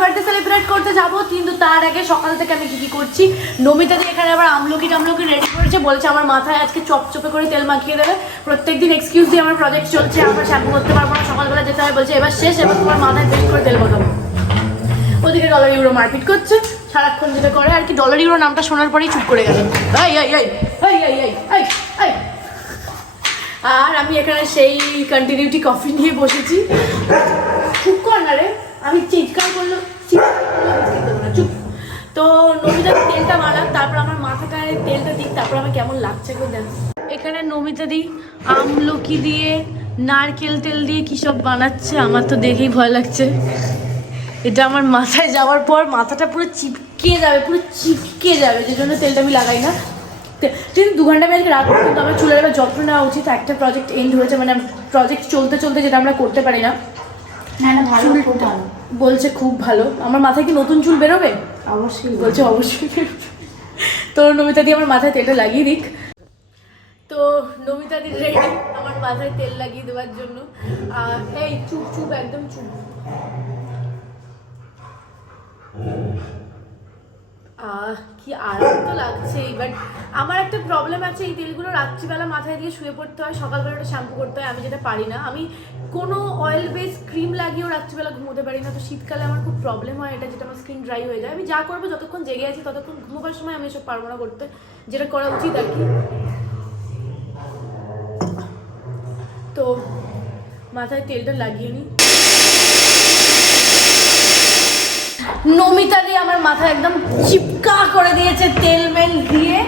Birthday celebrate করতে যাবো, কিন্তু তার আগে সকাল থেকে আমি কি করছি, নমিতা দি এখানে আবার আমলকি রেডি করেছে, বলছে আমার মাথায় আজকে চপচপে করে তেল মাখিয়ে দেবে। প্রত্যেকদিন এক্সকিউজ দিয়ে আমার প্রজেক্ট চলছে, আমরা শ্যাম্পু করতে পারবো না, সকালবেলা যেতে হয়, বলছে এবার শেষ, এবার তোমার মাথায় বেশি করে তেল মাখাবো। ওদিকে ডলার ইউরো মারপিট করছে সারাক্ষণ, যেটা করে আর কি। ডলার ইউরো নামটা শোনার পরেই চুপ করে গেছে। আর আমি এখানে সেই কন্টিনিউটি কফি নিয়ে বসেছি। চুপ কর না রে, আমি চিৎকার করলো চুপ। তো নমিতা তেলটা মারাক, তারপর আমার মাথাটায় তেলটা দিক, তারপর আমার কেমন লাগছে কেউ দেখো। এখানে নমিতা দি আমলকি দিয়ে নারকেল তেল দিয়ে কী সব বানাচ্ছে, আমার তো দেখেই ভয় লাগছে। এটা আমার মাথায় যাওয়ার পর মাথাটা পুরো চিপকে যাবে, যে জন্য তেলটা আমি লাগাই না। কিন্তু 2 ঘন্টা আমি আজকে রাখবো, কিন্তু আমার চুলের এবার যত্ন নেওয়া উচিত। একটা প্রজেক্ট এন্ড হয়েছে, মানে প্রজেক্ট চলতে যেটা আমরা করতে পারি না। ভালো, খুব ভালো বলছে, খুব ভালো। আমার মাথায় কি নতুন চুল বেরোবে? অবশ্যই বলছে, অবশ্যই বেরোবে। তো নমিতা দি আমার মাথায় তেলটা লাগিয়ে দিক। তো নমিতা দি রেডি আমার মাথায় তেল লাগিয়ে দেওয়ার জন্য। এই চুপ একদম চুপ। কি আরাম তো লাগছেই, বাট আমার একটা প্রবলেম আছে, এই তেলগুলো রাত্রিবেলা মাথায় দিয়ে শুয়ে পড়তে হয়, সকালবেলা ওটা শ্যাম্পু করতে হয়, আমি যেটা পারি না। আমি কোনো অয়েল বেস ক্রিম লাগিয়েও রাত্রিবেলা ঘুমোতে পারি না। তো শীতকালে আমার খুব প্রবলেম হয় এটা, যেটা আমার স্কিন ড্রাই হয়ে যায়। আমি যা করবো, যতক্ষণ জেগে আছি ততক্ষণ ঘুমোবার সময় আমি এসব পারবো না করতে, যেটা করা উচিত আর কি। তো মাথায় তেলটা লাগিয়ে নিই। নমিতা দিয়ে আমার মাথা একদম চিপকা করে দিয়েছে তেল মেল দিয়ে।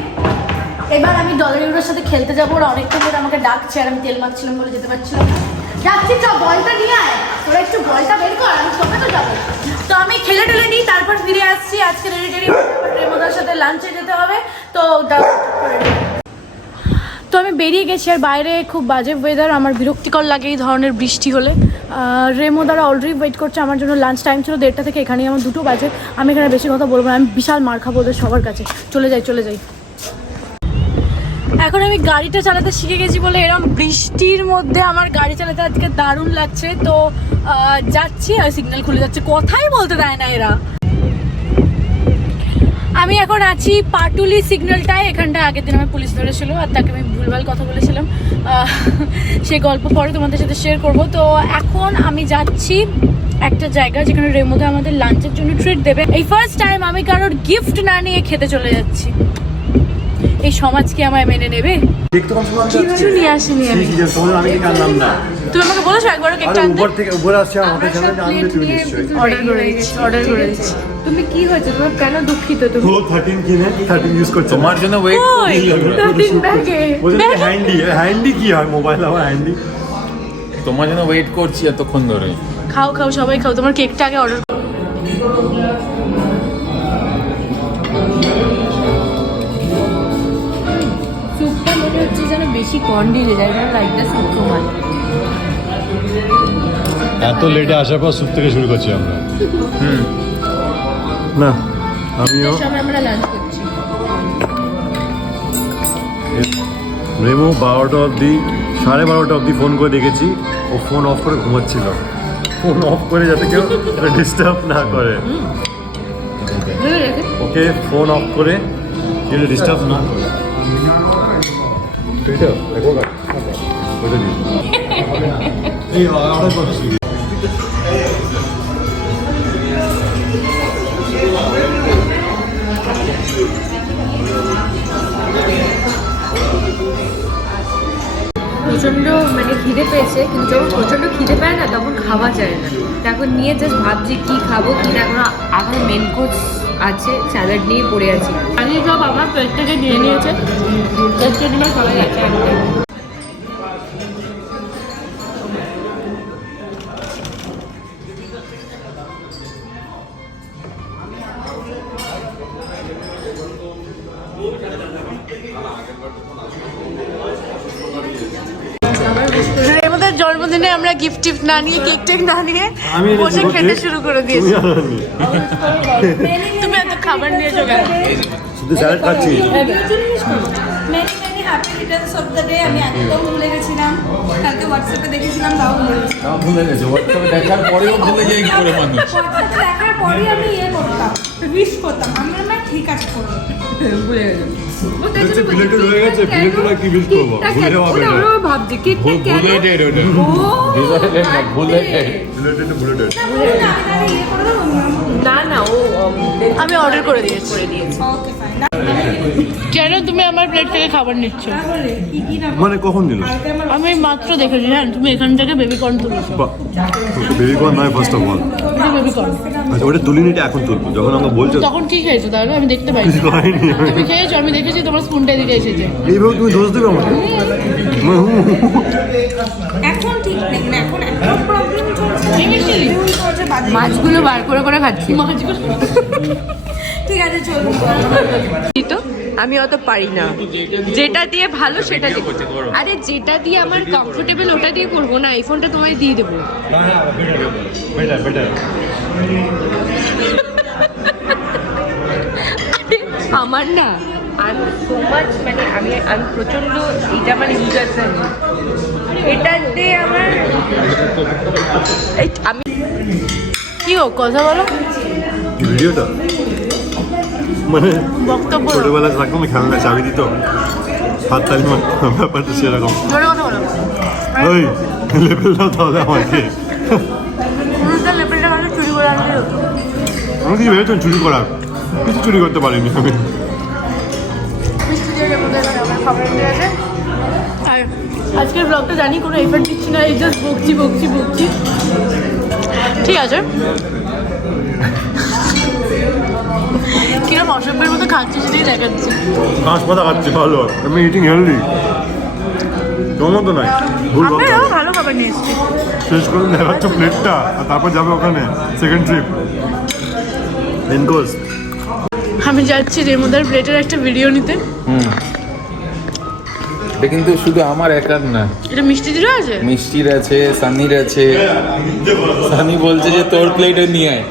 এবার আমি ডলার ইউরোর সাথে খেলতে যাবো, ওরা অনেকক্ষণ ধরে আমাকে ডাকছে, আর আমি তেল মাখছিলাম বলে যেতে পারছিলাম না। যাচ্ছি, চ বলটা নিয়ে আয়, তোরা একটু বলটা বের কর, আমি সঙ্গে তো যাবো। তো আমি খেলে টেলে নিই, তারপর ফিরে আসছি। আজকে রেডি রেমোদার সাথে লাঞ্চে যেতে হবে। তো আমি বেরিয়ে গেছি, আর বাইরে খুব বাজে ওয়েদার, আমার বিরক্তিকর লাগে এই ধরনের বৃষ্টি হলে। রেমো দ্বারা অলরেডি ওয়েট করছে আমার জন্য। লাঞ্চ টাইম ছিল 1:30 থেকে, এখানেই আমার 2 বাজে। আমি এখানে বেশি কথা বলবো না, আমি বিশাল মার খাবো ওদের সবার কাছে। চলে যাই। এখন আমি গাড়িটা চালাতে শিখে গেছি বলে এরকম বৃষ্টির মধ্যে আমার গাড়ি চালাতে আজকে দারুণ লাগছে। তো যাচ্ছি, আর সিগন্যাল খুলে যাচ্ছে, কথাই বলতে দেয় না এরা। আমি এখন আছি পাটুলি সিগন্যালটায়। এখানটা আগের দিন আমার পুলিশ ধরেছিল, আর তাকে আমি ভুলভাল কথা বলেছিলাম। সেই গল্প পরে তোমাদের সাথে শেয়ার করবো। তো এখন আমি যাচ্ছি একটা জায়গা যেখানে রেমোদা আমাদের লাঞ্চের জন্য ট্রিট দেবে। এই ফার্স্ট টাইম আমি কারোর গিফট না নিয়ে খেতে চলে যাচ্ছি। এই সমাজ কি আমায় মেনে নেবে? কিছু নিয়ে আসিনি আমি। তুমি আমাকে বলেছো একবার কেকটা আনতে। অর্ডার করে দিচ্ছি। তুমি কি হয়েছে, তোমার কেন দুঃখিত? তুমি 13 কিনে 13 ইউজ করছো, তোমার জন্য ওয়েট করি। 13 ব্যাগে বলতে হ্যান্ডি কি হয়, মোবাইল আমার হ্যান্ডি। তোমার জন্য ওয়েট করছি এতক্ষণ ধরে। খাও সবাই খাও, তোমার কেকটা আগে অর্ডার। স্যুপটা মনে হচ্ছে যেন বেশি কর্ন দিয়ে যায়, যেন লাইটটা স্যুপ কমায়। এত লেটে আসার পর স্যুপ থেকে শুরু করছি আমরা। না আমিও আমরা লাঞ্চ করছি। রেমো 12টা অবধি 12:30 অবধি ফোন করে দেখেছি, ও ফোন অফ করে ঘুমাচ্ছিল। ফোন অফ করে যাতে কেউ ডিস্টার্ব না করে, ওকে ফোন অফ করে কেউ ডিস্টার্ব না করে। ঠিক আছে, দেখো ওটা দিই। এই অর্ডার করছি। প্রচণ্ড মানে খিদে পেয়েছে, কিন্তু যখন প্রচণ্ড খিদে পায় না তখন খাওয়া যায় না। এখন নিয়ে জাস্ট ভাবছি কি খাবো কি না। এখন মেন কোর্স আছে, স্যালাড নিয়ে পড়ে আছি। আমি সব আমার প্লেট থেকে দিয়ে নিয়েছে, সবাই যাচ্ছে। রেমোদার জন্মদিনে আমরা গিফট না নিয়ে কেক না নিয়ে বসে খেতে শুরু করে দিয়েছি। তুমি এত খাবার নিয়েছো কেন? শুধু স্যালাড খাচ্ছি। Happy Returns of the day. আমি একদম ভুলে গেছিলাম, কালকে হোয়াটসঅ্যাপে দেখেছিলাম তাও ভুলে গেছি। ভুলে গেছে হোয়াটসঅ্যাপে দেখার পরেও ভুলে যাই কি করে মানুষ। হোয়াটসঅ্যাপে দেখার পরেই আমি করতাম, উইশ করতাম। আমরা না ঠিক আছে করবো, ভুলে গেলাম। বিলেটে রয়ে গেছে, বিলেটে কি বিল করবো, ভুলে যাওয়া বেটার। ওরাও ভাবছে কেকটা কেন বুলেটেড ওটা, ডিজাইনের না বুলেটেড। বিলেটে তো বুলেটেড। না বলুন না, আমি তাহলে করে দেবো। না না ও আমি অর্ডার করে দিয়েছি। Okay fine. কেন তুমি আমার প্লেট থেকে খাবার নিচ্ছ? তাহলে কি কি না মানে কখন দিল? আমি মাত্র দেখেছি, হ্যাঁ তুমি এখান থেকে বেবি কর্ন তুলেছো। বেবি কর্ন নয় ফার্স্ট অফ অল। এটা বেবি কর্ন। আচ্ছা ওটা তুলিনি, এটা এখন তুলবো যখন আমরা বলছো। তখন কি খেয়েছো তাহলে? আমি দেখতে পাইনি। কিছু হয়নি। তুমি খেয়েছো, আমি দেখেছি তোমার স্পুনটা এদিকে এসেছে। এইভাবে তুমি দোষ দেবে আমাকে? এখন ঠিক নেই না, এখন এত প্রবলেম চলছে। ভেবেছিলি? চলছে বাজে। মাছগুলো বার করে করে খাচ্ছি। মাছগুলো ঠিক আছে চলুন। তো আমি অত পারি না, যেটা দিয়ে ভালো সেটা দিয়ে। আরে যেটা দিয়ে আমার কমফোর্টেবল ওটা দিয়ে করবো না, এই ফোনটা তোমায় দিয়ে দেবো। Better better. আমার না আমি সো মাচ মানে আমি প্রচন্ড এটা আমার ইউজার জানি, এটাতে আমার আমি কি হোক কথা বলো, ভিডিওটা মানে বক্তব্য দাও। ছোটবেলায় থাকতাম খেলনা চাবি দিত, হাততালি ব্যাপারটা সেরকম। জোরে কথা বলো। ওই লেভেল দাও তাহলে আমাকে। পুরোটা লেপেলটা কাছে চুরি করে আনলে হতো। আমি কি ভেবেছেন চুরি করার? কিছু চুরি করতে পারিনি আমি। মিষ্টি দিয়ে দেবো, এখানে আমার খাবার দিয়ে আছে। আর আজকের ব্লগটা জানি কোনো এফর্ট দিচ্ছি না, এই জাস্ট বকছি বকছি বকছি। ঠিক আছে, কিরম অসভ্যের মতো খাচ্ছি সেটাই দেখাচ্ছি। ঘাস পাতা খাচ্ছি ভালো, আমি ইটিং হেলদি। তোমার তো নাই ভুল বকো। আমরাও ভালো খাবার নিয়ে এসেছি। শেষ করে দেখাচ্ছ প্লেটটা, আর তারপর যাবে ওখানে সেকেন্ড ট্রিপ মেন কোর্স। আমি যাচ্ছি রেমুদার প্লেটের একটা ভিডিও নিতে। এটা কিন্তু শুধু আমার একার না, এটা মিষ্টি দিরও আছে। মিষ্টির আছে, সানির আছে। সানি বলছে যে তোর প্লেটে নিয়ে আয়,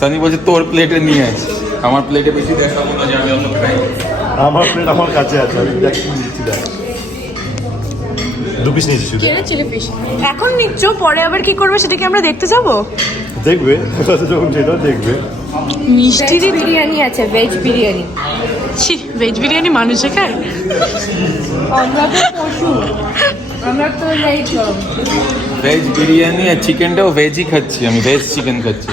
সানি বলছে তোর প্লেটে নিয়ে আয়। আমার প্লেটে বেশি দেখাবো না যে আমি অন্য খাই। আমার প্লেট আমার কাছে আছে, আমি দেখ কি নিচ্ছি দেখ। দু পিস নিয়েছি শুধু। কেন চিলি ফিশ এখন নিচ্ছ, পরে আবার কি করবে সেটা কি আমরা দেখতে যাবো? দেখবে যখন সেটাও দেখবে। মিষ্টি দিতে বিরিয়ানি আছে, ভেজ বিরিয়ানি। ছি, ভেজ বিরিয়ানি মানুষে খায়? আমরা তো পশু, আমরা তো ভেজ বিরিয়ানি আর চিকেনটাও ভেজই খাচ্ছি, আমি ভেজ চিকেন খাচ্ছি।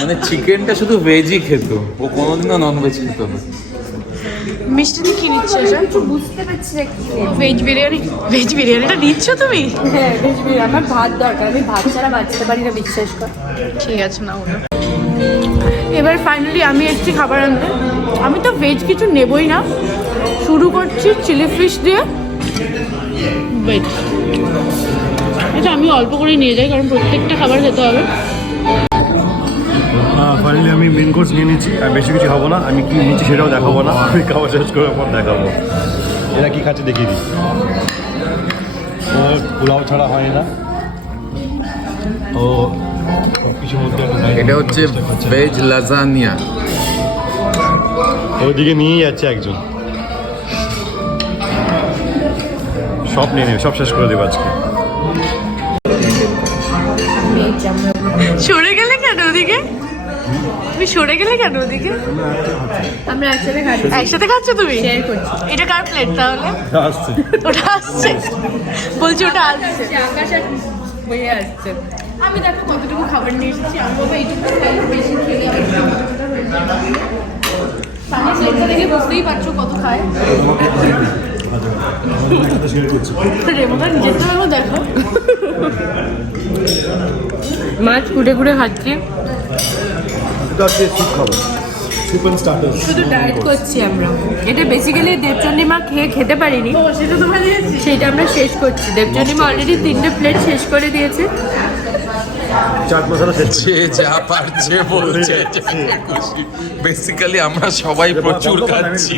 মানে চিকেনটা শুধু ভেজই খেত, ও কোনোদিনও নন ভেজ খেত না। মিষ্টি দিয়ে কি নিচ্ছ? কিছু বুঝতে পারছি না কি নেই। ভেজ বিরিয়ানি, ভেজ বিরিয়ানিটা নিচ্ছ তুমি? হ্যাঁ ভেজ বিরিয়ানি, আমার ভাত দরকার, আমি ভাত ছাড়া বাঁচতে পারি না, বিশ্বাস কর। ঠিক আছে না ওটা। এবার ফাইনালি আমি এসেছি খাবার আনতে। আমি তো ভেজ কিছু নেবই না, শুরু করছি চিলি ফিশ দিয়ে। ভেজ আচ্ছা আমি অল্প করে নিয়ে যাই, কারণ প্রত্যেকটা খাবার খেতে হবে। ফাইনালি আমি মেন কোর্স নিয়ে নিচ্ছি, আর বেশি কিছু খাবো না। আমি কি নিচ্ছি সেটাও দেখাবো না, আমি খাওয়া শেষ করার পর দেখাবো। এরা কি খাচ্ছে দেখিয়ে দিই। পোলাও ছাড়া হয় না, ও কিছুর মধ্যে এটা হচ্ছে ভেজ লাজানিয়া। ওইদিকে নিয়েই যাচ্ছে একজন, সব নিয়ে নেবে, সব শেষ করে দেবো আজকে। সরে গেলে কেন ওদিকে? তুমি সরে গেলে কেন ওদিকে? আমরা একসাথে খাচ্ছি, একসাথে খাচ্ছ তুমি? শেয়ার করছি। এটা কার প্লেট তাহলে? আসছে ওটা আসছে, বলছি ওটা আসছে। আকাশ আর বয়ে আসছে। আমি দেখো কতটুকু খাবার নিয়ে এসেছি। আমি বাবা এইটুকু খাই, বেশি খেলে সামনে প্লেটটা দেখে বুঝতেই পারছো কত খায়। রেমোদা নিজের তো দেখো। মাছ কুটে কুটে খাচ্ছি, স্যুপ খাবো, স্যুপ অ্যান্ড স্টার্টার। শুধু ডায়েট করছি আমরা। এটা বেসিক্যালি দেবচন্ডী মা খেতে পারিনি, ও সেটা তোমরা দিয়েছি। সেটা আমরা শেষ করছি। দেবচন্ডী মা অলরেডি 3টে প্লেট শেষ করে দিয়েছে। চাট মশলা শেষ। যে যা পারছে বলছে, বেসিক্যালি আমরা সবাই প্রচুর খাচ্ছি।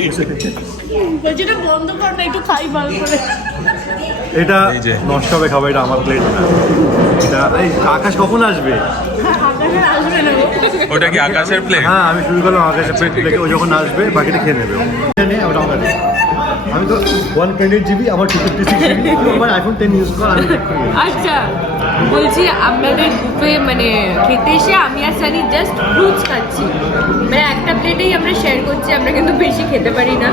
বলছি এটা বন্ধ কর না, একটু খাই ভালো করে। এটা এই যে। নষ্ট হবে খাবার, এটা আমার প্লেট না। এটা এই আকাশ কখন আসবে? আকাশের আসবে না গো। ওটা কি আকাশের প্লেট? হ্যাঁ আমি শুরু করলাম আকাশের প্লেট থেকে, ও যখন আসবে বাকিটা খেয়ে নেবে ও। ওটা আমার। আমি তো 128 GB, আমার 256 GB, আমার iPhone 10 ইউজ কর, আমি এক্ষুনি। আচ্ছা বলছি আপনাদের বুফে মানে খেতে এসে আমি আর সানি জাস্ট ফ্রুটস খাচ্ছি, মানে একটা প্লেটেই আমরা শেয়ার করছি, আমরা কিন্তু বেশি খেতে পারি না,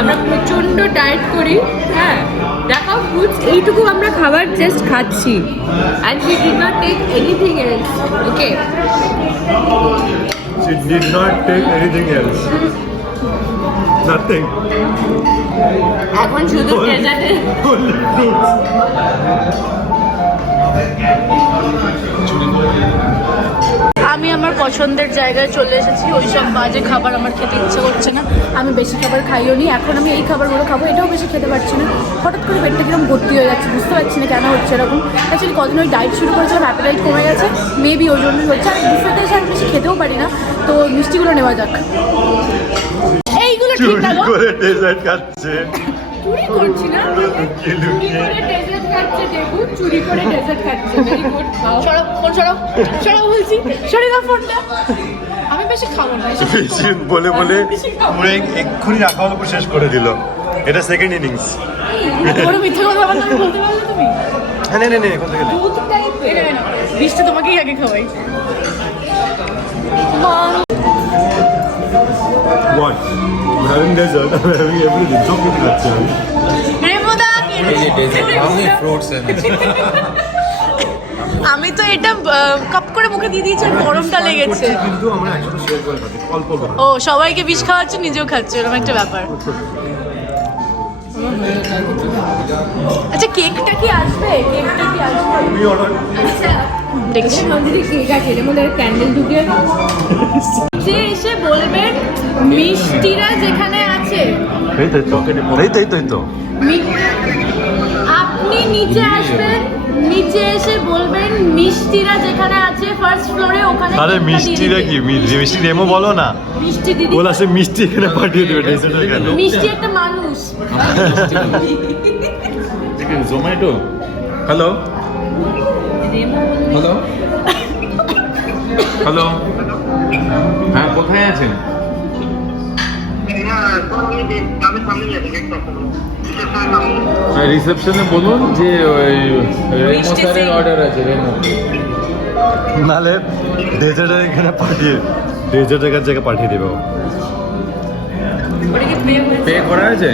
আমরা প্রচণ্ড ডায়েট করি। হ্যাঁ দেখাও ফ্রুটস, এইটুকু আমরা খাবার জাস্ট খাচ্ছি and we did not take anything else. Okay She did not take anything else. Nothing. এখন শুধু ডেজার্টে Only fruits. আমি আমার পছন্দের জায়গায় চলে এসেছি। ওইসব বাজে খাবার আমার খেতে ইচ্ছে করছে না, আমি বেশি খাবার খাইও নি। এখন আমি এই খাবারগুলো খাবো, এটাও বেশি খেতে পারছি না। হঠাৎ করে পেটটা কিরকম ভর্তি হয়ে যাচ্ছে, বুঝতে পারছি না কেন হচ্ছে এরকম। অ্যাকচুয়ালি কদিন ওই ডায়েট শুরু করেছিলাম, অ্যাপেটাইট কমে গেছে, মেবি ওই জন্যই হচ্ছে। আর বুফেতে এসে আমি বেশি খেতেও পারি না, তো মিষ্টিগুলো নেওয়া যাক। এইগুলো ঠিক চুরি না গো, করে ডেজার্ট খাচ্ছে। চুরি করছি না, চুরি করে ডেজার্ট খাচ্ছে, দেখুন চুরি করে ডেজার্ট খাচ্ছে। ভেরি গুড, খাও। সরাও ফোন, সরাও সরাও বলছি, সরি না ফোনটা। আমি বেশি খাবো না এসব। বেশি বলে বলে পুরো এক্ষুনি রাখা হলো, শেষ করে দিল। এটা সেকেন্ড ইনিংস। বড় মিথ্যে কথা আমার তুমি বলতে পারলে তুমি? হ্যাঁ নে নে নে, এখান থেকে নে। ভূত টাইপের। বিষটা তোমাকেই আগে খাওয়াই। What? I'm having dessert, I'm having everything. সব কিছু খাচ্ছি আমি। রেমোদা এই যে ডেজার্ট আমি ফ্রুটস এনেছি। আমি তো এটা কাপ করে মুখে দিয়ে দিয়েছি, আর গরমটা লেগেছে। কিন্তু আমরা একসাথে শেয়ার করে খাচ্ছি, অল্প অল্প। ও সবাইকে বিষ খাওয়াচ্ছে, নিজেও খাচ্ছে, এরকম একটা ব্যাপার। আচ্ছা কেকটা কি আসবে? কেকটা কি আসবে? আমি অর্ডার দেখছি মন্দিরে কেক আছে, এর মধ্যে ক্যান্ডেল ঢুকে যে এসে বলবেন মিষ্টিরা যেখানে আছে, এই তো এই তো আপনি নিচে আসবেন, নিচে এসে বলবেন মিষ্টিরা যেখানে আছে ফার্স্ট ফ্লোরে, ওখানে আরে কেকটা দিয়ে মিষ্টিরা দিতে। কি মিষ্টি নেমো বলো না, মিষ্টি দিদি, বলা সে মিষ্টি এখানে পাঠিয়ে দেবে ডেজার্টের এখানে। মিষ্টি একটা মানুষ। জোম্যাটো। হ্যালো হ্যালো হ্যালো, হ্যাঁ কোথায় আছেন? রিসেপশনে বলুন যে ওই রেমো স্যারের অর্ডার আছে, রেমো। নালে ডেজার্টের এখানে ডেজার্টের কাছে পাঠিয়ে দেবে ও। পে করা আছে?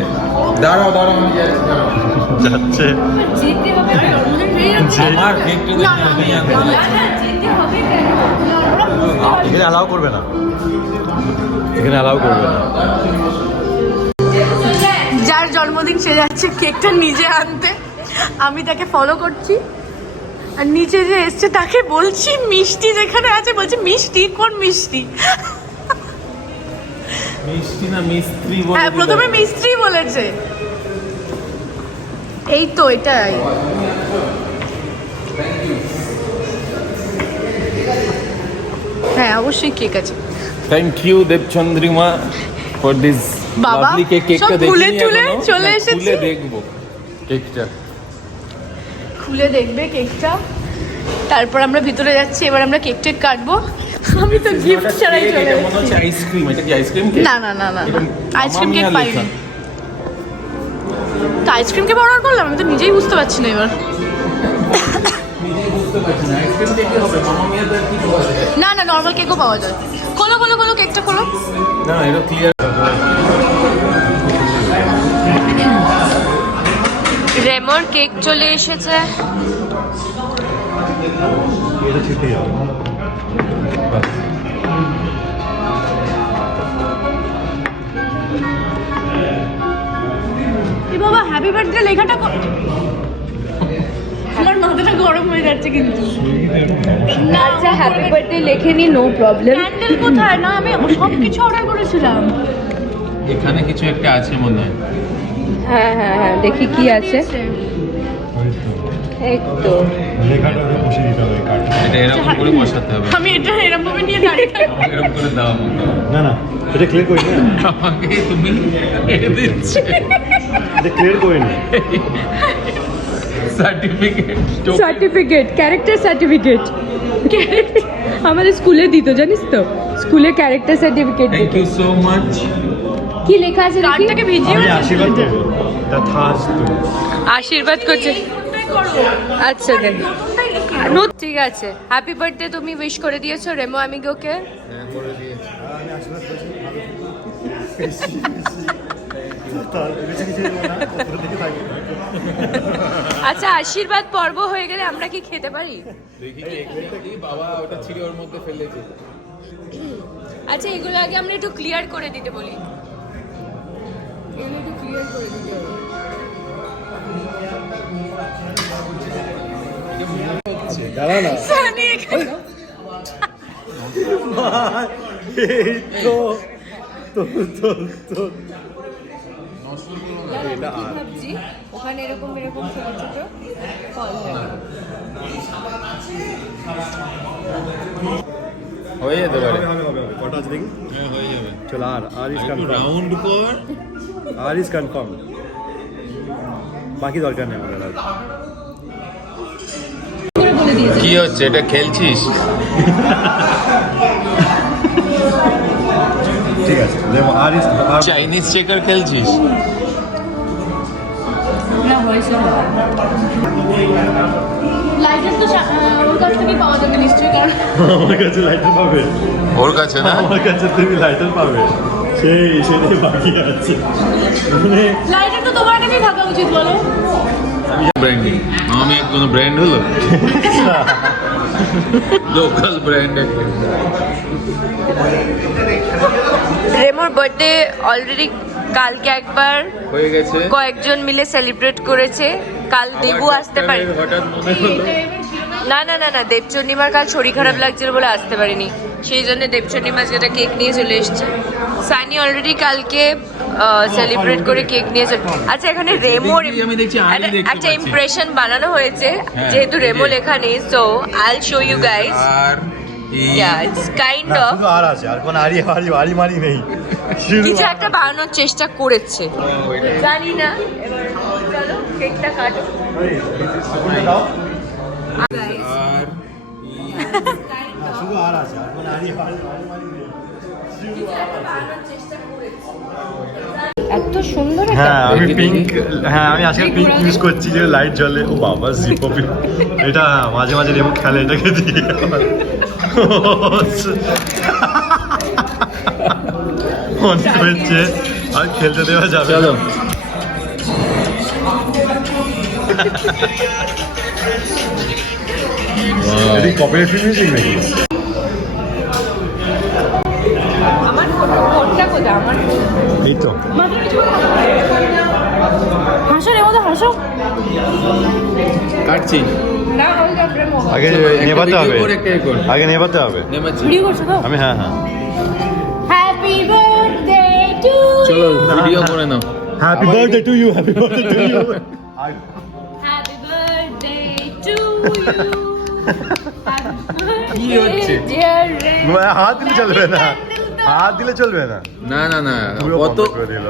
দাঁড়াও দাঁড়াও, আমি যাচ্ছি, দাঁড়াও। যাচ্ছে যেতে হবে, জন্মদিন হয়ে যাচ্ছে। আমার কেকটা তো আমি আনতে যাচ্ছি। যেতে হবে কেন? এখানে অ্যালাউ করবে না, এখানে অ্যালাউ করবে না। যার জন্মদিন সে যাচ্ছে কেকটা নিজে আনতে, আমি তাকে ফলো করছি। আর নিচে যে এসছে তাকে বলছি মিষ্টি যেখানে আছে, বলছি মিষ্টি কোন মিষ্টি? মিষ্টি না মিস্ত্রি বলে হ্যাঁ দিল। প্রথমে মিস্ত্রি বলেছে। এই তো এটাই। হ্যাঁ অবশ্যই কেক আছে। Thank you Debchandrima for this বাবা, লাভলি কেক। কেকটা সব খুলে দেখিনি টুলে এখনো। চলে না, এসেছি। খুলে দেখবো কেকটা। খুলে দেখবে কেকটা, তারপর আমরা ভিতরে যাচ্ছি। এবার আমরা কেক টেক কাটবো। আমি তো গিফট ছাড়াই চলে এটা মনে হচ্ছে এসেছি। আইসক্রিম। এটা কি আইসক্রিম কেক? না না না না, এটা আইসক্রিম মামা কেক মিয়া পাইনি। লেখা। তো আইসক্রিম কেক অর্ডার করলাম, আমি তো নিজেই বুঝতে পারছি না এবার। নিজেই বুঝতে পারছি না আইসক্রিম কেকই হবে। মামা মিয়া তো আর কিছু আছে না না, নর্মাল কেকও পাওয়া যায়। খোলো খোলো খোলো, কেকটা খোলো। না, এটা ক্লিয়ার। রেমোর কেক চলে এসেছে। এটা ঠিকই হবে। এ বাবা হ্যাপি বার্থডে লেখাটা আমার মাথাটা গরম হয়ে যাচ্ছে কিন্তু। না আচ্ছা হ্যাপি বার্থডে লেখেনি, নো প্রবলেম। ক্যান্ডেল কোথায়? না আমি সব কিছু অর্ডার করেছিলাম। এখানে কিছু একটা আছে মনে হয়। হ্যাঁ হ্যাঁ হ্যাঁ, দেখি কি আছে। এই তো লেখাটা ওটা বসিয়ে দিতে হবে কার্ড। এটা এরকম করে বসাতে হবে। আমি এটা এরকম ভাবে নিয়ে দাঁড়িয়ে থাকবো। এরকম করে দেওয়া হবে। না না, এটা ক্লিয়ার করি না, আমাকে তুমি এটা দিচ্ছে। এটা ক্লিয়ার করি না। সার্টিফিকেট ক্যারেক্টার সার্টিফিকেট আমাদের স্কুলে দিত জানিস তো স্কুলে character certificate thank you so much. কি লেখা আছে দেখি কার্ডটাকে ভিজিয়ে আমি আশীর্বাদ করবো তথাস্তু। আশীর্বাদ করছে আচ্ছা দেখ ঠিক আছে হ্যাপি বার্থডে তুমি উইশ করে দিয়েছো রেমো আমিগোকে আচ্ছা আশীর্বাদ পর্ব হয়ে গেলে আমরা কি খেতে পারি দেখি বাবা ওটা ছিঁড়ে ওর মধ্যে ফেলেছে। আচ্ছা এগুলো আগে আমরা একটু ক্লিয়ার করে দিতে বলি এগুলো একটু ক্লিয়ার করে দিতে হবে দাঁড়া না সানি এখানে এই তো তো তো তো এটা ভাবছি ওখানে এরকম এরকম ছোট ছোট ফল হয়ে যেতে পারে। হবে হবে হবে কটা আছে দেখি হয়ে যাবে। চল আর ইজ কনফার্ম রাউন্ড কর। আর ইজ কনফার্ম বাকি দরকার নেই আমাদের আর কি হচ্ছে এটা খেলছিস? ঠিক আছে আর ইজ চাইনিজ চেকার খেলছিস? লাইটার তো ওর কাছ থেকে পাওয়া যাবে নিশ্চয়ই, কারণ আমার কাছে লাইটার পাবে ওর কাছে না? আমার কাছে তুমি লাইটার পাবে সেটাই বাকি আছে মানে লাইটার তো তোমার কাছেই থাকা উচিত বলো। ব্র্যান্ডিং আমি কোনো ব্র্যান্ড হলো লোকাল ব্র্যান্ড একটা। রেমোর বার্থডে অলরেডি কালকে একবার হয়ে গেছে। কয়েকজন মিলে সেলিব্রেট করেছে কাল দেবু আসতে পারে হঠাৎ মনে হলো না না না না দেবচন্ডিমার কাল শরীর খারাপ লাগছিল বলে আসতে পারিনি সেই জন্য দেবচন্ডিমা যেটা কেক নিয়ে চলে এসছে সানি অলরেডি কালকে সেলিব্রেট করে কেক নিয়ে চলে আচ্ছা এখানে রেমোর আমি দেখছি আরই দেখতে একটা পাচ্ছি। ইমপ্রেশন বানানো হয়েছে হ্যাঁ, যেহেতু এই রেমো যে। লেখা নেই so I show you guys আর ইয়া ইটস কাইন্ড না, অফ শুধু আর আছে আর কোন আড়ি মারি নেই শুধু কিছু একটা বানানোর চেষ্টা করেছে জানি না এবার চলো কেকটা কাটো দাও গাইস আর শুধু আর আছে আর কোন আড়ি মারি নেই এত সুন্দর হ্যাঁ আমি দেখি, পিঙ্ক দেখি। হ্যাঁ আমি আজকে পিঙ্ক ইউজ করছি যে লাইট জ্বলে ও বাবা জিপো এটা মাঝে মাঝে রেমো খেলে এটাকে দিয়ে মনে হচ্ছে আর খেলতে দেওয়া যাবে না। চলো এটি কপিরাইট মিউজিক নাকি আমার ফোনটা কোথায় আমার এই তো হাসো রে মতো হাসো। কাটছি। না ওই কাপড়ের মোবাইল আগে একটা নেভাতে video হবে কর, একটা এ কর। আগে নেভাতে হবে নেমেছি। ভিডিও করছো তো? আমি হ্যাঁ হ্যাঁ হ্যাপি বার্থডে টু চলো ভিডিও করে নাও। Happy birthday to you happy birthday to you happy birthday to কি হচ্ছে? হাত দিলে চলবে না হাত দিলে চলবে না না না না পুরো কত বন্ধ করে দিল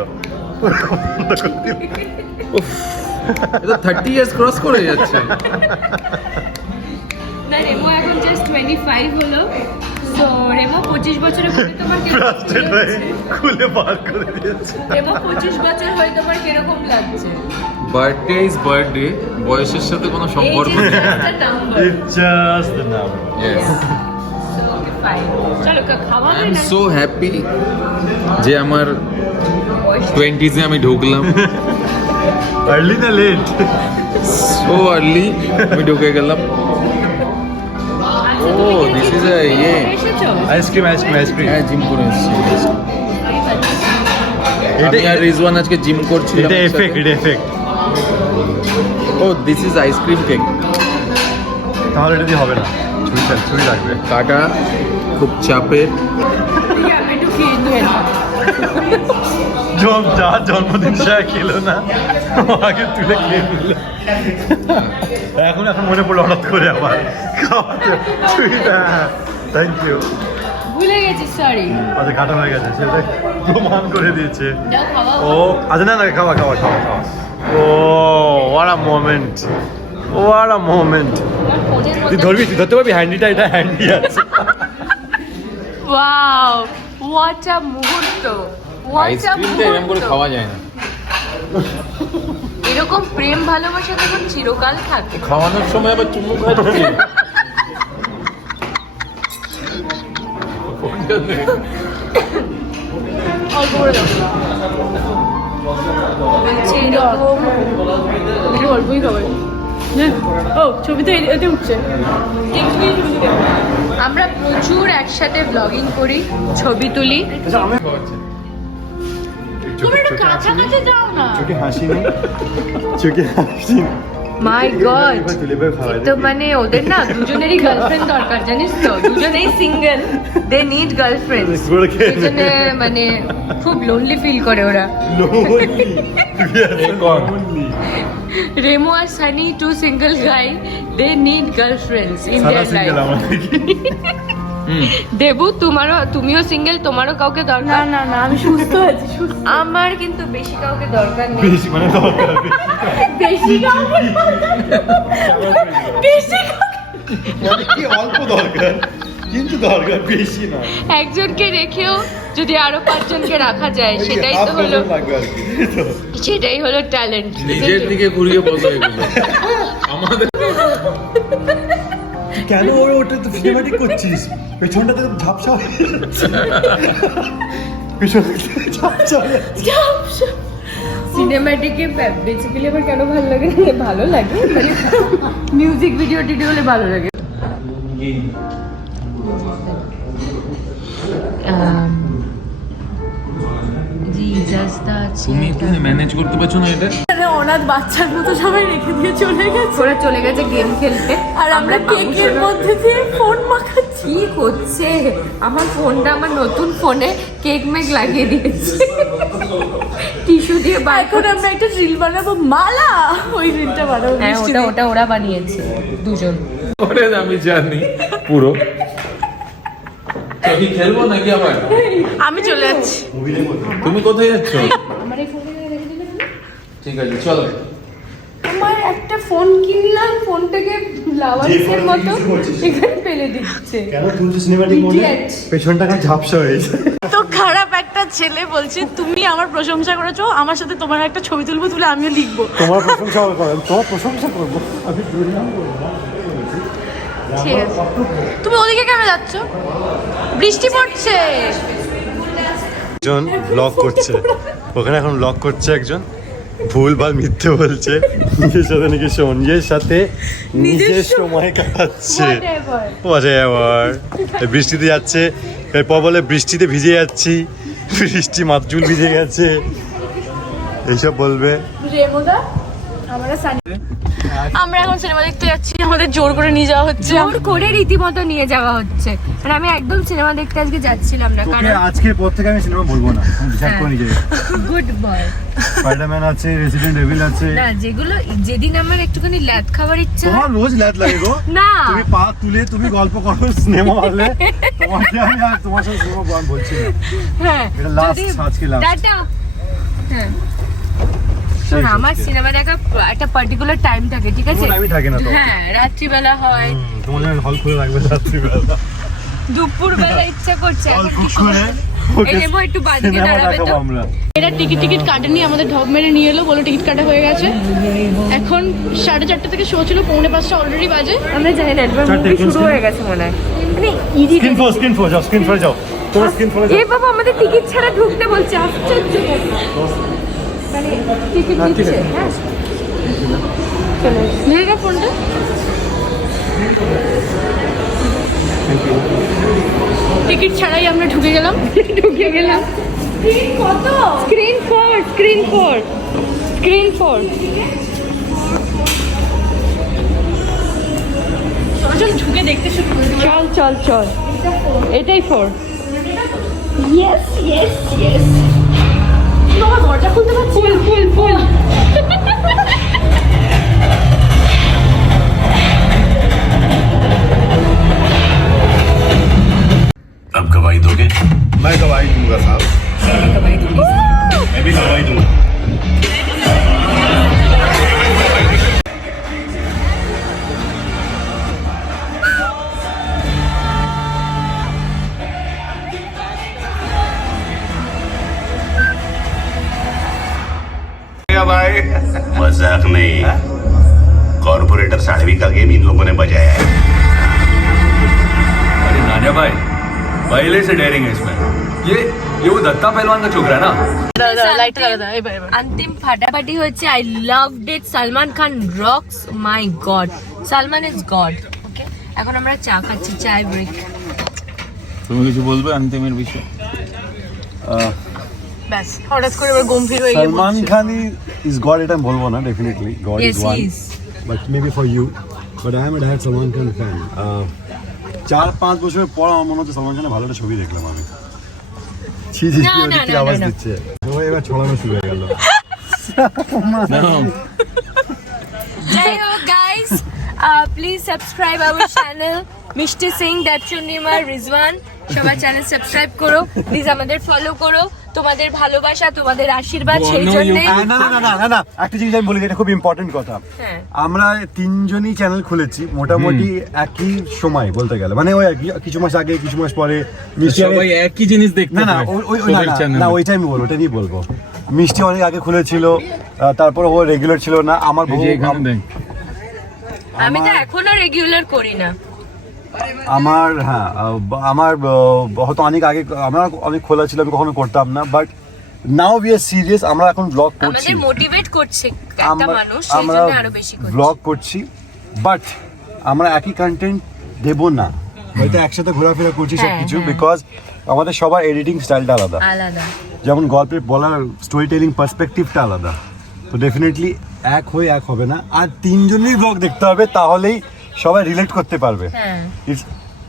এটা 30 ইয়ার্স ক্রস করে যাচ্ছে। না রেমো এখন জাস্ট 25 হলো সো রেমো 25 বছরে পরে তোমার ফ্রাস্ট্রেট হয়ে খুলে বার করে দিয়েছে রেমো 25 বছর হয়ে তোমার কিরকম লাগছে বার্থডে ইজ বার্থডে, বয়সের সাথে কোনো এই সম্পর্ক যে নেই। Number It's just the number. Yes. So fine চলো খাওয়া আই হবে এম না সো হ্যাপি যে আমার 20s এ আমি ঢুকলাম। Early না late? সো আর্লি আমি ঢুকে গেলাম। ও দিস ইজ আ ইয়ে এসেছো Ice cream. হ্যাঁ জিম করে এসেছি। আমি আর রিজওয়ান আজকে জিম করছি। এটা effect. ও দিস ইজ আইসক্রিম কেক। তাহলে এটা দিয়ে হবে না। ছুরি লাগবে। কাটা খুব চাপের। আমি একটু খেয়ে নিয়ে যার জন্মদিন সে খেলো না আগে তুলে খেয়ে নিল এখন মনে পড়লো হঠাৎ করে আবার খাওয়াতে ছুরিটা থ্যাংক ইউ ভুলে গেছি সরি আচ্ছা কাটা হয়ে গেছে সেটা প্রমাণ করে দিয়েছে যাও খাওয়া ও আচ্ছা না খাওয়া ও what a moment What a moment. তুই ধরবি, তুই ধরতে পারবি হ্যান্ডিটা, এটা হ্যান্ডি আছে। ওয়াও, হোয়াট আ মুহূর্ত, হোয়াট আ আইসক্রিমটা এরকম করে মুহূর্ত। খাওয়া যায় না। এরকম প্রেম ভালোবাসা তখন চিরকাল থাকে। খাওয়ানোর সময় আবার চুমু খাচ্ছে। অল্প করে দাও। বলছে এরকম একটু অল্পই খাবে। ও ছবিতে এতে উঠছে। আমরা প্রচুর একসাথে ব্লগিং করি, ছবি তুলি। তুমি একটু কাছাকাছি যাও না। চোখে হাসি নেই, চোখে হাসি নেই। মাই গড, এবার তুলে এবার খাওয়াই তো মানে ওদের না দুজনেরই গার্লফ্রেন্ড দরকার, জানিস তো, দুজনেই সিঙ্গেল, দে নিড গার্লফ্রেন্ড। দুজনে মানে খুব লোনলি ফিল করে ওরা। রেমো আর Sunny, two single guy, they need girlfriends in their life. Debu তুমিও সিঙ্গেল, তোমারও কাউকে না দরকার? না না, আমি সুস্থ আছি, সুস্থ। আমার কিন্তু বেশি কাউকে দরকার নেই। বেশি মানে দরকার বেশি খাবো না। বেশি মানে কি অল্প দরকার, কিন্তু দরকার বেশি না। একজনকে রেখেও যদি আরো 5 জনকে রাখা যায়, সেটাই তো হলো, লাগবে আর কি। সেটাই হলো ট্যালেন্ট। নিজের দিকে ঘুরিয়ে বসো এগুলো। আমাদের কেন ওটা তো সিনেমাটিক করছিস? পেছনটা তো ঝাপসা হয়ে যাচ্ছে। পেছনটা ঝাপসা হয়ে যাচ্ছে। সিনেম্যাটিকে বেসিক্যালি আমার কেন ভালো লাগে, ভালো লাগে মানে মিউজিক ভিডিও টিডিও হলে ভালো লাগে। তুমি একটু ম্যানেজ করতে পারছো না এটা? অনাথ বাচ্চার মতো সবাই রেখে দিয়ে চলে গেছে। ওরা চলে গেছে গেম খেলতে, আর আমরা কেকের মধ্যে দিয়ে ফোন মাখাচ্ছি। কি হচ্ছে? আমার ফোনটা, আমার নতুন ফোনে কেক মেক লাগিয়ে দিয়েছে, টিস্যু দিয়ে বার এখন করে। আমরা একটা রিল বানাবো, মালা ওই রিলটা বানাবো। হ্যাঁ, মিষ্টি ওটা দিয়ে। ওটা ওরা বানিয়েছে দুজন। ওরে আমি জানি পুরো। তো কি খেলবো নাকি আবার? আমি চলে যাচ্ছি। তুমি কোথায় যাচ্ছ? আমার এই ফোনটা রেখে দিলে কেন? ঠিক আছে চলো। আমার একটা ফোন কিনলাম, ফোনটাকে লাভার্সের মতো এখানে ফেলে দিচ্ছে। কেন তুমি সিনেমাটিক মনে Idiot. পেছনটা কেন ঝাপসা হয়েছে? তো খারাপ একটা ছেলে বলছে তুমি আমার প্রশংসা করেছো, আমার সাথে তোমার একটা ছবি তুলবো, তুলে আমিও লিখবো। তোমার প্রশংসা করেন, তোমার প্রশংসা করবো আমি দুর্নাম করবো না। ঠিক আছে। তুমি ওদিকে কেন যাচ্ছ? বৃষ্টি পড়ছে। একজন ব্লগ করছে, ওখানে এখন ব্লগ করছে একজন, ভুল ভাল মিথ্যে বলছে, নিজের সাথে নিজের সময় কাটাচ্ছে। Whatever. বৃষ্টিতে যাচ্ছে, এরপর বলে বৃষ্টিতে ভিজে যাচ্ছি, বৃষ্টি মাতজুল ভিজে গেছে, এইসব বলবে। রেমোদা, আমরা এখন সিনেমা দেখতে যাচ্ছি, আমাদের জোর করে নিয়ে যাওয়া হচ্ছে। জোর করে রীতিমতো নিয়ে যাওয়া হচ্ছে, মানে আমি একদম সিনেমা দেখতে আজকে যাচ্ছিলাম না, কারণ আজকের পর থেকে আমি সিনেমা বলবো না, ডিসাইড করে নিজে। Good boy. স্পাইডারম্যান আছে, রেসিডেন্ট এভিল আছে। না, যেগুলো যেদিন আমার একটুখানি ল্যাদ খাবার ইচ্ছা হয়- তোমার রোজ ল্যাদ লাগে গো। না, তুমি পা তুলে তুমি গল্প করো সিনেমা হলে, তোমাকে আমি আর তোমার সাথে সিনেমা বলছি না। হ্যাঁ, এটা last, যদি- আজকে last। টাটা। হ্যাঁ, শোন, আমার সিনেমা দেখা একটা পার্টিকুলার টাইম থাকে, ঠিক আছে? আমি থাকে না তো। হ্যাঁ, রাত্রিবেলা হয়, তোমার হল খুলে রাখবে রাত্রিবেলা, দুপুরবেলা ইচ্ছা করছে, এখন অল্প কি করে ওকে এলেমো একটু বাদিকে সিনেমা দাঁড়াবে তো। দেখাবো আমরা। এরা টিকিট কাটেনি, আমাদের ঢপ মেরে নিয়ে এলো, বলো টিকিট কাটা হয়ে গেছে। এখন 4:30 থেকে শো ছিল, 4:45 অলরেডি বাজে। আমরা জানি না, এবার চারটে মুভি কোন শুরু scene? হয়ে গেছে মনে হয়। মানে স্ক্রিন ফোর যাও, স্ক্রিন ফোরে যাও, তোমার স্ক্রিন ফোরে এ বাবা, আমাদের টিকিট ছাড়া ঢুকতে বলছে, আশ্চর্য। মানে টিকিট দিচ্ছে, হ্যাঁ। চলো, নিয়ে গা ফোনটা। টিকিট ছাড়াই আমরা ঢুকে গেলাম। কত? Screen 4, screen 4, screen 4। চল ঢুকে দেখতে শুরু করি। চল চল চল, এটাই 4। Yes yes yes. তোমার দরজা খুলতে পারছি না। ফুল। अब गवाही दोगे? मैं गवाही दूंगा साहब, मैं भी गवाही दूंगा। मारवी का गेम इन लोगों ने बजाया है। अरे नानिया भाई पहले से डेयरिंग है इसमें। ये वो दत्ता पहलवान का छोकरा है ना। লাইট দাদা এবার अंतिम फाटाफाटी হচ্ছে I loved it Salman Khan rocks my God Salman is God okay এখন আমরা চা খাচ্ছি চায় ব্রেক তুমি কিছু বলবে অন্তিমের বিষয়ে? ব্যাস হঠাৎ করে এবার গম্ভীর হয়ে গিয়ে সলমান খান ইজ গড, এটা আমি বলবো না, definitely god Yes, is he one, is. But maybe for you, but I am a direct Salman Khan fan. 4-5 বছর পর আমার মনে হচ্ছে সলমান খানের ভালো একটা ছবি দেখলাম আমি। ছি ছি না, না, কি না, আওয়াজ না, না। দিচ্ছে, ও এবার ছড়ানো শুরু হয়ে গেল। যাই হোক guys please subscribe our channel মিষ্টি সিং দ্যাটচুন্নিমা রিজওয়ান সবাই চ্যানেল সাবস্ক্রাইব করো প্লিজ আমাদের ফলো করো তোমাদের ভালোবাসা তোমাদের আশীর্বাদ সেই জন্য না না না না না, একটা জিনিস আমি বলি, এটা খুব ইম্পর্টেন্ট কথা। হ্যাঁ আমরা 3 জনই চ্যানেল খুলেছি মোটামুটি একই সময় বলতে গেলে, মানে ওই কিছু মাস আগে কিছু মাস পরে। মিষ্টি সবাই একই জিনিস দেখতে না না পায় ওই তোদের না channel না এ। ওইটাই আমি বলবো, ওটা নিয়ে বলবো। মিষ্টি অনেক আগে খুলেছিল, তারপর ও রেগুলার ছিল না। আমার এই যে এখানে দেখ আমি তো এখনো রেগুলার করি না আমার হ্যাঁ আমার হয়তো অনেক আগে আমার অনেক খোলা ছিল, আমি কখনো করতাম না, but now we are serious. আমরা এখন ব্লগ করছি, আমাদের মোটিভেট করছে একটা মানুষ সেই আমরা জন্য আরো বেশি করছি ব্লগ করছি, বাট আমরা একই কন্টেন্ট দেব না, হয়তো একসাথে ঘোরাফেরা করছি হ্যাঁ, সবকিছু, হ্যাঁ। বিকজ আমাদের সবার এডিটিং স্টাইলটা আলাদা, আলাদা যেমন গল্পের বলার স্টোরি টেলিং পার্সপেক্টিভটা আলাদা। তো ডেফিনেটলি এক হয়ে এক হবে না, আর 3 জনেরই ব্লগ দেখতে হবে, তাহলেই সবাই রিলেট করতে পারবে। হ্যাঁ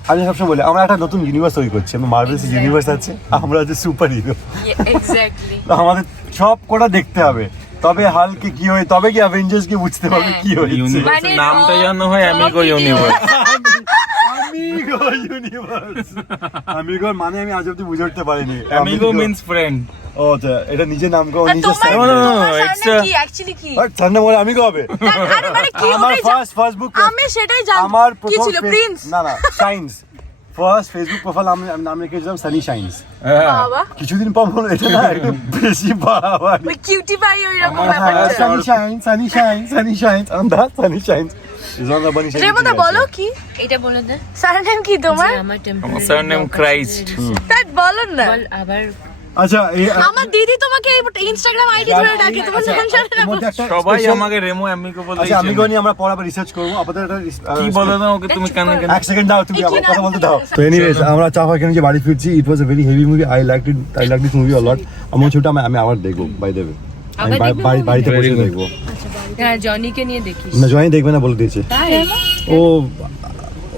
আমি সবসময় বলি আমরা একটা নতুন ইউনিভার্স তৈরি করছি, আমরা মার্ভেলস ইউনিভার্স আছে, আমরা হচ্ছে সুপার হিরো, এক্স্যাক্টলি আমাদের সব কটা দেখতে হবে, তবে হালকে কি হয়, তবে কি অ্যাভেঞ্জার্স কে বুঝতে পারবে কি হয়েছে। ইউনিভার্সের মানে নামটা raw- জানো হয় অ্যামিগো raw ইউনিভার্স। আমিগো ইউনিভার্স, আমিগো মানে আমি আজ অব্দি বুঝে উঠতে পারিনি। Amigo means friend. ও আচ্ছা, এটা নিজের নাম কো নিজের তোমার No, no, no, তোমার it's সারনেম a- কি অ্যাকচুয়ালি কি ঠান্ডা বলে আমিগো হবে। আরে মানে কি আমার ওটাই জান- ফার্স্ট বুক, আমি সেটাই জানি আমার কি প্রথম ছিল প্রিন্স না না সায়েন্স ফার্স্ট ফেসবুক প্রোফাইল আমি নাম রেখেছিলাম সানি শাইন্স। বাবা কিছুদিন পর বলো এটা না একটু বেশি বাড়াবাড়ি। ওই কিউটি পাই ওই রকম আমার ব্যাপার higher Sunny shines, sunny shines, sunny shines on the sunny shines. Is on the bunny shines. রেমতা বলো কি এটা বলে দে সারনেম কি তোমার যে আমার টেম্পোরারি আমার surname Christ। তাই বলো না বল আবার আচ্ছা এই আমার দিদি তোমাকে ইনস্টাগ্রাম আইডি ধরে ডাকে তোমার নাম জানে না এর মধ্যে একটা সবাই special- আমাকে রেমো অ্যামিগো বলে আচ্ছা আমি নিয়ে আমরা পরে আবার রিসার্চ করব, আপাতত একটা কি বলো না ওকে তুমি কেন কেন এক সেকেন্ড দাও, তুমি কি আবার নাম কথা বলতে কি দাও। নাম? তো এনিওয়েজ আমরা চাপা কেন যে বাড়ি ফিরছি, it was a very heavy movie, I like this movie a lot. আমার ছোট আমি আবার দেখবো বাই দেবে, আমি আবার দেখবে বাড়িতে Very বসে good. দেখবো। হ্যাঁ জনিকে নিয়ে দেখিস না জয়নি দেখবে না বলে দিয়েছে, তাই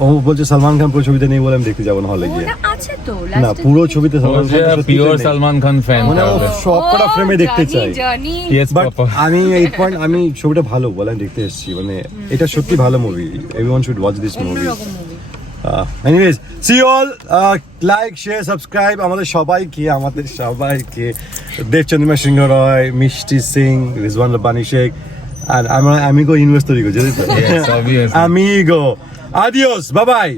ও বলছে সালমান খান পুরো ছবিতে নেই বলে আমি দেখতে যাবো না হলে গিয়ে। ওটা আছে তো না লাস্টে পুরো ছবিতে সালমান খান সত্যিই পিওর নেই। সালমান খান ফ্যান মানে ও সব কটা ফ্রেমে দেখতে চাই। জনি ইয়েস বাট পাপা। আমি এই পয়েন্ট আমি ছবিটা ভালো বলে আমি দেখতে এসেছি, মানে এটা সত্যি ভালো movie, everyone should watch this movie. Anyways see you all, like share subscribe আমাদের সবাইকে দেবচন্দ্রিমা সিংহ রয়, মিষ্টি সিং, রিজওয়ান রব্বানি শেখ, আর আমরা আমিগো ইউনিভার্স তৈরি করছি, Yes, obviously. আমিগো। আদিওস, বাই বাই।